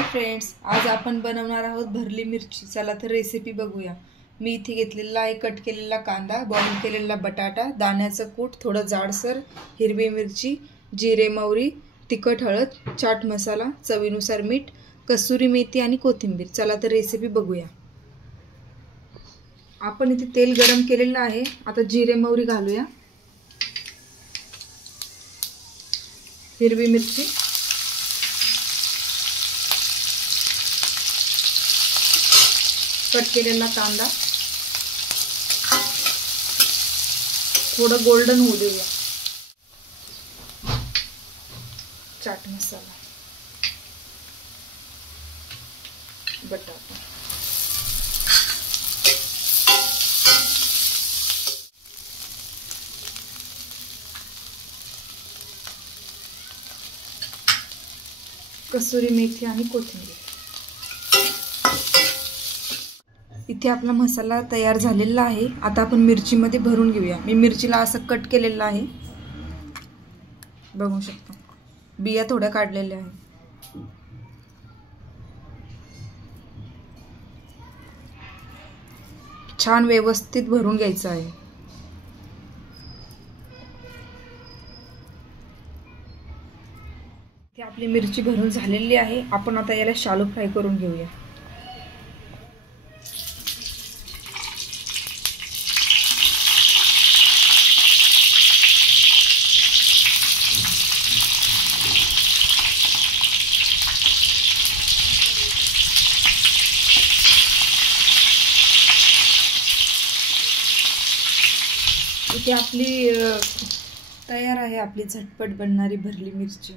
Hi friends, आज आपण बनवणार आहोत भरली मिरची। चला तर रेसिपी बघूया। मी इथे घेतलेला आहे कट केलेला कांदा, बॉईल केलेला बटाटा, दाण्याचं कूट, थोडं जाडसर हिरवी मिरची, जिरे मोहरी, तिखट, हळद, चाट मसाला, चवीनुसार मीठ, कसुरी मेथी आणि कोथिंबीर। चला तर रेसिपी बघूया। आपण इथे तेल गरम केलेलं आहे। आता जिरे मोहरी घालूया, हिरवी मिरची, कट केलेला कांदा, थोडं गोल्डन होऊ देऊया, चाट मसाला, बटाटा, कसुरी मेथी आणि कोथिंबीर। इथे आपला मसाला तयार झालेला आहे। आता आपण मिरची मध्ये भरून घेऊया। मी मिरचीला असं कट केलेलं आहे, बघू शकता, बिया थोड्या काढलेल्या आहेत। छान व्यवस्थित भरून घ्यायचं आहे। इथे आपली मिरची भरून झालेली आहे। आपण आता याला शालो फ्राय करून घेऊया। इथे आपली तयार आहे आपली झटपट बनणारी भरली मिरची।